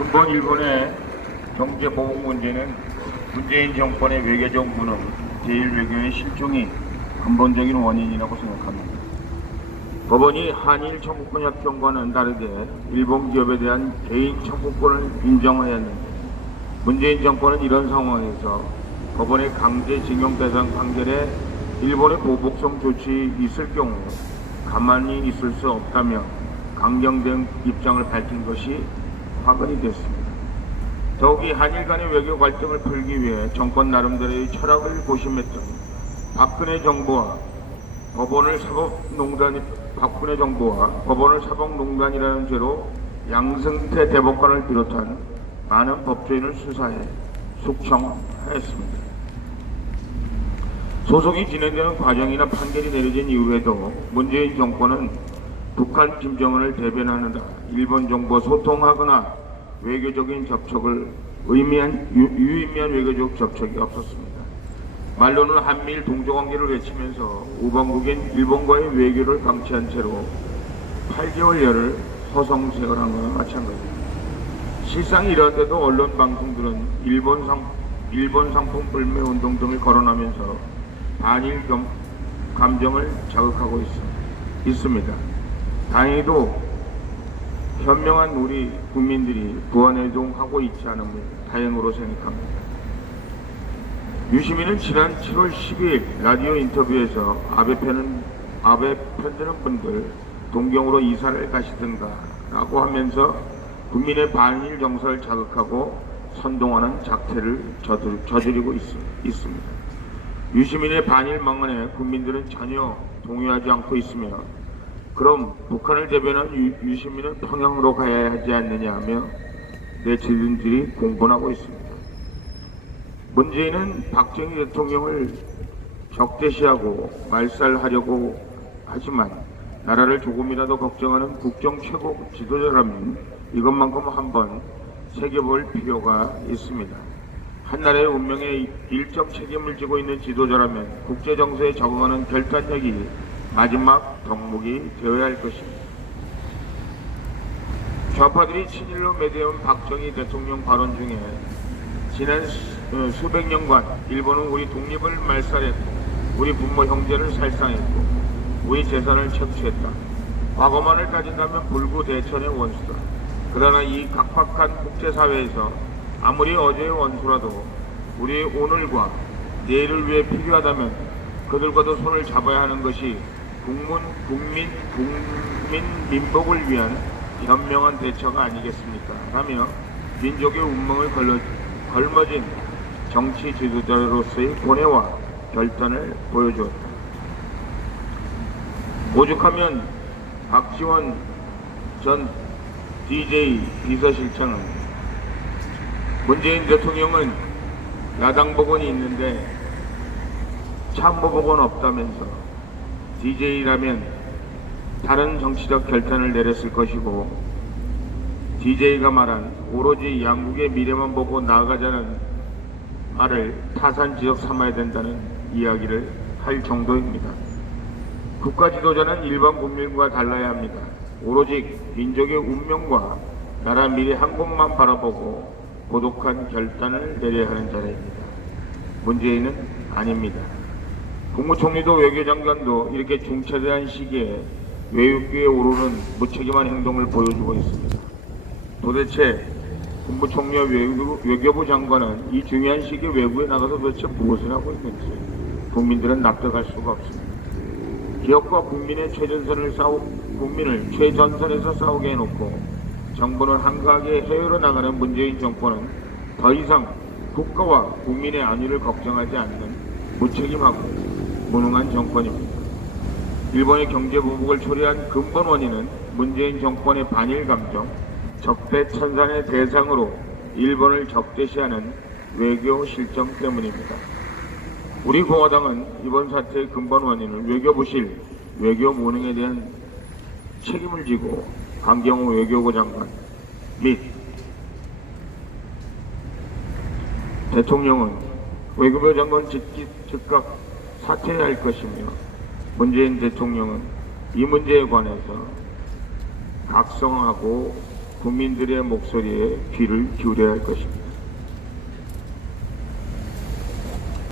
근본 일본의 경제 보복 문제는 문재인 정권의 외교적 무능, 제1외교의 실종이 근본적인 원인이라고 생각합니다. 법원이 한일 청구권 협정과는 다르게 일본 기업에 대한 개인 청구권을 인정하였는데 문재인 정권은 이런 상황에서 법원의 강제징용 대상 판결에 일본의 보복성 조치 있을 경우 가만히 있을 수 없다며 강경된 입장을 밝힌 것이 화근이 됐습니다. 더욱이 한일 간의 외교 갈등을 풀기 위해 정권 나름대로의 철학을 고심했던 박근혜 정부와 법원을 사법농단이라는 죄로 양승태 대법관을 비롯한 많은 법조인을 수사해 숙청하였습니다. 소송이 진행되는 과정이나 판결이 내려진 이후에도 문재인 정권은 북한 김정은을 대변하느라 일본 정부와 소통하거나 외교적인 접촉을 유의미한 외교적 접촉이 없었습니다. 말로는 한미일 동조관계를 외치면서 우방국인 일본과의 외교를 방치한 채로 8개월여를 허송세월한 것과 마찬가지입니다. 실상 이런데도 언론 방송들은 일본 상품 불매 운동 등을 거론하면서 반일 감정을 자극하고 있습니다. 다행히도 현명한 우리 국민들이 부안해동하고 있지 않음을 다행으로 생각합니다. 유시민은 지난 7월 12일 라디오 인터뷰에서 아베 편드는 분들 동경으로 이사를 가시든가 라고 하면서 국민의 반일 정서를 자극하고 선동하는 작태를 저지르고 있습니다. 유시민의 반일 망언에 국민들은 전혀 동의하지 않고 있으며 그럼 북한을 대변한 유시민은 평양으로 가야 하지 않느냐 하며 네티즌들이 공분하고 있습니다. 문재인은 박정희 대통령을 적대시하고 말살하려고 하지만 나라를 조금이라도 걱정하는 국정 최고 지도자라면 이것만큼 한번 새겨볼 필요가 있습니다. 한 나라의 운명에 일정 책임을 지고 있는 지도자라면 국제정세에 적응하는 결단력이 마지막 덕목이 되어야 할 것입니다. 좌파들이 친일로 매대한 박정희 대통령 발언 중에 지난 수백 년간 일본은 우리 독립을 말살했고 우리 부모 형제를 살상했고 우리 재산을 착취했다. 과거만을 따진다면 불구대천의 원수다. 그러나 이 각박한 국제사회에서 아무리 어제의 원수라도 우리의 오늘과 내일을 위해 필요하다면 그들과도 손을 잡아야 하는 것이 국민 민복을 위한 현명한 대처가 아니겠습니까? 라며 민족의 운명을 걸머진 정치 지도자로서의 고뇌와 결단을 보여주었다. 오죽하면 박지원 전 DJ 비서실장은 문재인 대통령은 야당 복원이 있는데 참모 복원 없다면서 DJ라면 다른 정치적 결단을 내렸을 것이고 DJ가 말한 오로지 양국의 미래만 보고 나아가자는 말을 타산지적 삼아야 된다는 이야기를 할 정도입니다. 국가 지도자는 일반 국민과 달라야 합니다. 오로지 민족의 운명과 나라 미래 한 곳만 바라보고 고독한 결단을 내려야 하는 자리입니다. 문재인은 아닙니다. 국무총리도 외교장관도 이렇게 중차대한 시기에 외교에 오르는 무책임한 행동을 보여주고 있습니다. 도대체 국무총리와 외교부 장관은 이 중요한 시기에 외부에 나가서 도대체 무엇을 하고 있는지 국민들은 납득할 수가 없습니다. 기업과 국민을 최전선에서 싸우게 해놓고 정부는 한가하게 해외로 나가는 문재인 정권은 더 이상 국가와 국민의 안위를 걱정하지 않는 무책임하고 무능한 정권입니다. 일본의 경제 보복을 초래한 근본 원인은 문재인 정권의 반일 감정, 적대천산의 대상으로 일본을 적대시하는 외교 실정 때문입니다. 우리 공화당은 이번 사태의 근본 원인을 외교 부실, 외교 무능에 대한 책임을 지고 강경호 외교부 장관 및 대통령은 외교부 장관 즉각 사퇴해야 할 것이며 문재인 대통령은 이 문제에 관해서 각성하고 국민들의 목소리에 귀를 기울여야 할 것입니다.